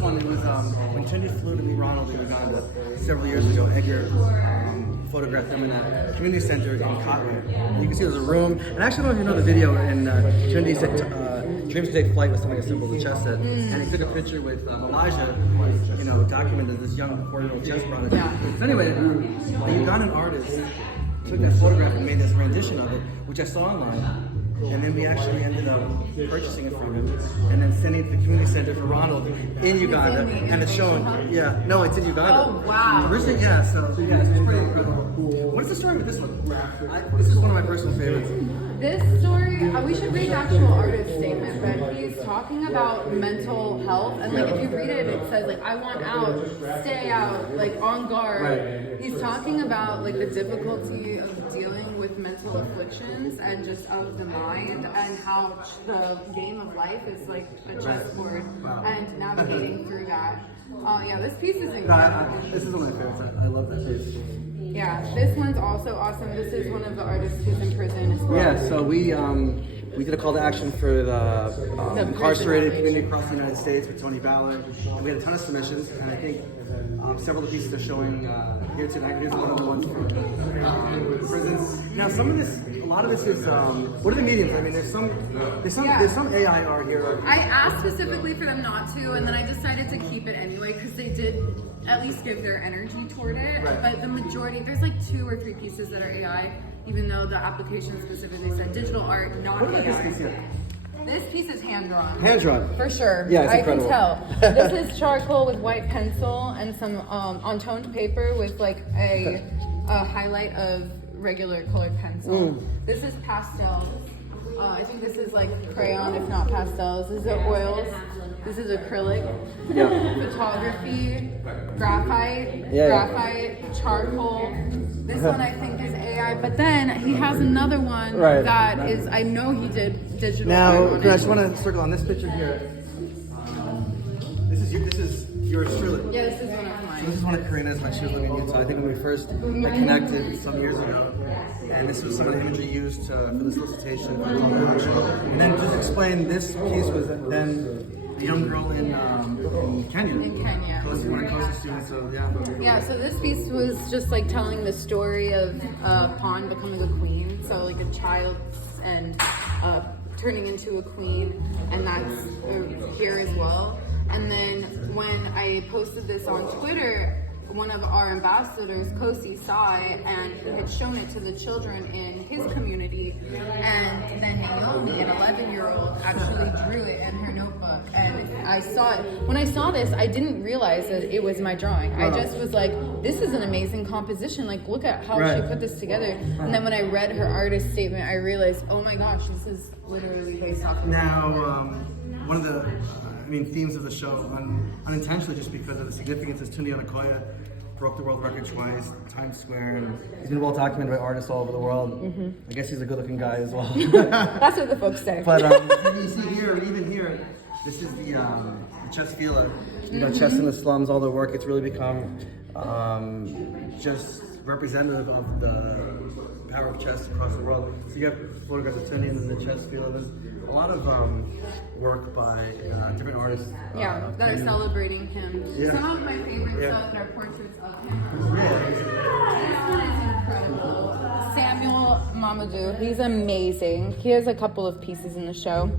one, it was when Trinity flew to meet Ronald in Uganda several years ago. Edgar photographed them in that community center in Kotwe. You can see there's a room, and actually I don't know if you know the video, and Trinity said dreams to take flight was something as simple as a chess set, and he took a picture with Elijah, you know, documented this young 4-year-old chess prodigy. So anyway, the Ugandan artist took that photograph and made this rendition of it, which I saw online. And then we actually ended up purchasing it from him and then sending it to the community center for Ronald in Uganda. And it's shown, no, it's in Uganda. Oh, wow. Originally, it's pretty incredible. What's the story with this one? This is one of my personal favorites. This story, we should read the actual artist statement, but he's talking about mental health, and like if you read it, it says like, I want out, stay out, like on guard. Right. He's talking about like the difficulty of dealing with mental afflictions and just of the mind, and how the game of life is like a chessboard, and navigating through that. This piece is incredible. This is one of my favorites. I love that piece. Yeah, this one's also awesome. This is one of the artists who's in prison as well. Yeah, so we did a call to action for the incarcerated community across the United States with Tony Ballard. And we had a ton of submissions, and I think several of the pieces are showing here tonight. Here's one of the ones from prisons. Now, some of this, a lot of this is what are the mediums? I mean, there's some AI art here. I asked specifically for them not to, and then I decided to keep it anyway because they did at least give their energy toward it. Right. But the majority, there's like 2 or 3 pieces that are AI, even though the application specifically said digital art, not What about AI. this piece here? This piece is hand drawn. Hand drawn. For sure. Yeah, it's incredible. I can tell. This is charcoal with white pencil and some on toned paper with like a highlight of regular colored pencil. This is pastels. I think this is like crayon, if not pastels. This is oils. This is acrylic. Photography, graphite, charcoal. This one I think is AI, but then he has another one that is, I know he did digital. Now, I just want to circle on this picture here. This is yours truly. Yeah, this is one of So mine. this is one of Karina's when she was living in Utah. I think when we first connected some years ago. And this was some of the imagery used for the solicitation for the call to action. And then just explain, this piece was then a young girl in Kenya. In Kenya. One of Kosa's students, so Yeah, so this piece was just like telling the story of a pawn becoming a queen. So like a child and turning into a queen, and that's here as well. And then when I posted this on Twitter, one of our ambassadors, Kosi, saw it and had shown it to the children in his community. And then Naomi, an 11-year-old, actually drew it in her notebook. And I saw it. When I saw this, I didn't realize that it was my drawing. I just was like, this is an amazing composition. Like, look at how she put this together. And then when I read her artist statement, I realized, oh my gosh, this is literally based off of now, one of the themes of the show, unintentionally just because of the significance, is Tunde Onakoya broke the world record twice, Times Square, and he's been well documented by artists all over the world. I guess he's a good-looking guy as well. That's what the folks say. But you see here, and even here, this is the chess fila. You know, chess in the slums, all their work, it's really become just representative of the power of chess across the world. So you have photographs of Tunde and the chess fila. There's a lot of work by different artists. That are celebrating him. Yeah. Some of my favorites are portraits of him. This one is incredible. Samuel Mamadou, he's amazing. He has a couple of pieces in the show.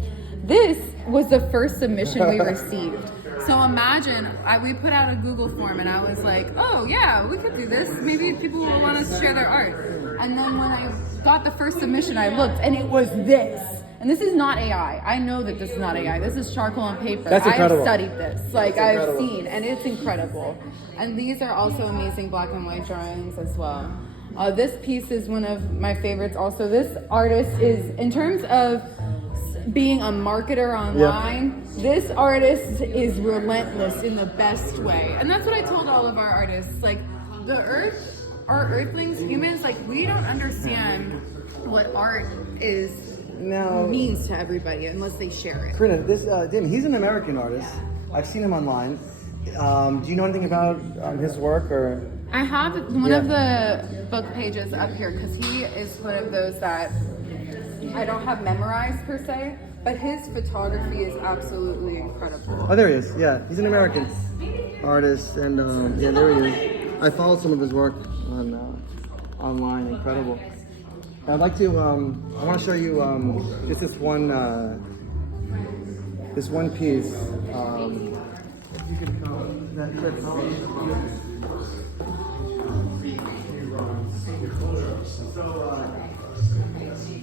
This was the first submission we received. So imagine, we put out a Google form and I was like, oh yeah, we could do this. Maybe people will want us to share their art. And then when I got the first submission, I looked and it was this. And this is not AI. I know that this is not AI. This is charcoal on paper. That's incredible. I've studied this. I've seen, and it's incredible. And these are also amazing black and white drawings as well. This piece is one of my favorites also. This artist is, in terms of being a marketer online, this artist is relentless in the best way. And that's what I told all of our artists. Like, the earth, our earthlings, humans, like, we don't understand what art means to everybody unless they share it. Karina, this he's an American artist. I've seen him online. Do you know anything about his work, or? I have one of the book pages up here because he is one of those that I don't have memorized per se, But his photography is absolutely incredible. Oh, there he is. Yeah, he's an American artist, and yeah, there he is. I followed some of his work on online. Incredible. I'd like to. I want to show you this one piece. If you could come, that clip.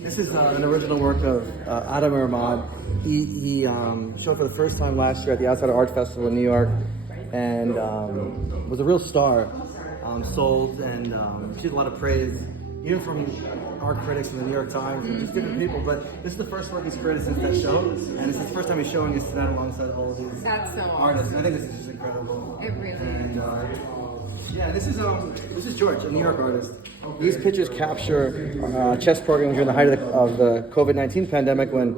This is an original work of Adam Ahmad. He showed for the first time last year at the Outside Art Festival in New York, and was a real star. Sold and received a lot of praise, even from art critics in the New York Times and just different people. But this is the first work he's created since that show, and it's the first time he's showing his stand alongside all of these artists. And I think this is just incredible. It really is. Yeah, this is George, a New York artist. These pictures capture chess programming during the height of the COVID-19 pandemic, when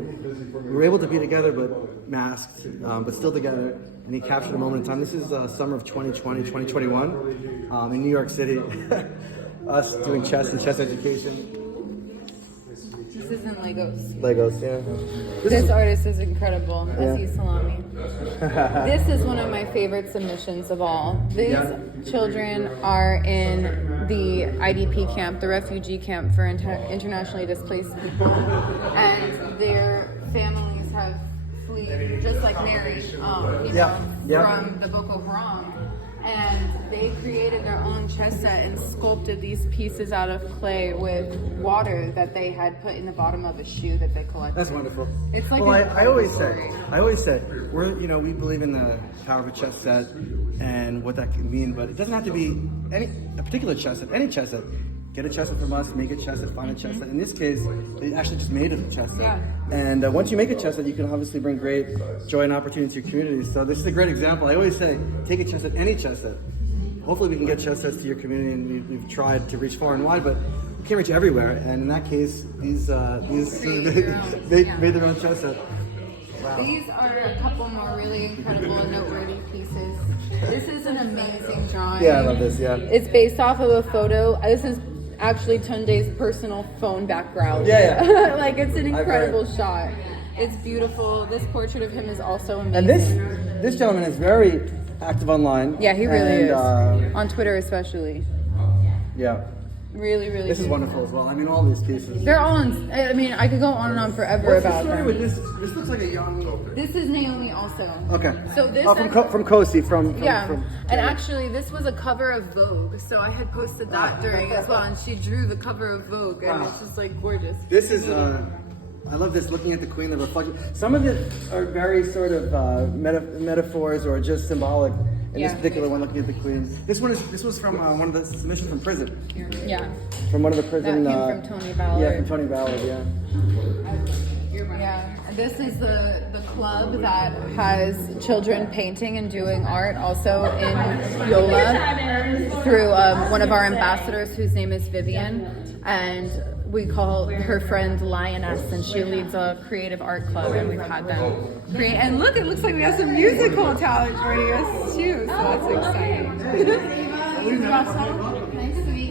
we were able to be together but masked, but still together. And he captured a moment in time. This is summer of 2020, 2021 in New York City. Us doing chess and chess education. This isn't Legos. Legos, yeah. This artist is incredible, Yeah. Aziz Salami. This is one of my favorite submissions of all. These children are in the IDP camp, the refugee camp for internationally displaced people, and their families have fled, just like Mary, from the Boko Haram. And they created their own chess set and sculpted these pieces out of clay with water that they had put in the bottom of a shoe that they collected. That's wonderful. It's like I always said, we believe in the power of a chess set and what that can mean, but it doesn't have to be a particular chess set, any chess set. Get a chess set from us, make a chess set, find a chess set. In this case, they actually just made a chess set. Yeah. And once you make a chess set, you can obviously bring great joy and opportunity to your community. So this is a great example. I always say, take a chess set, any chess set. Hopefully we can get chess sets to your community, and we've tried to reach far and wide, but we can't reach everywhere. And in that case, these they made their own chess set. Wow. These are a couple more really incredible and noteworthy pieces. This is an amazing drawing. Yeah, I love this, yeah. It's based off of a photo. This is actually Tunde's personal phone background. Yeah. Like, it's an incredible shot. It's beautiful. This portrait of him is also amazing. And this gentleman is very active online. Yeah, he really is. On Twitter especially. Yeah. Really, really. This is wonderful as well. I mean, all these pieces. They're all on, I mean, I could go on and on forever What's about the story them. with this? This looks like a young... This is Naomi also. Okay. So this from Kosi, from and actually this was a cover of Vogue, so I had posted that during as well, and she drew the cover of Vogue, and it's just like gorgeous. This is I love this, looking at the queen, the reflection. Some of it are very sort of metaphors or just symbolic. In this particular one, looking at the queen. This was from one of the submissions from prison. Yeah. From one of the prison. That came from Tony Ballard. Yeah, from Tony Ballard. Yeah. Yeah. This is the club that has children painting and doing art, also in Yola, through one of our ambassadors whose name is Vivian, and we call her friend Lioness, and she leads a creative art club, and we've had them create. And look, it looks like we have some musical talent joining us too, so that's exciting.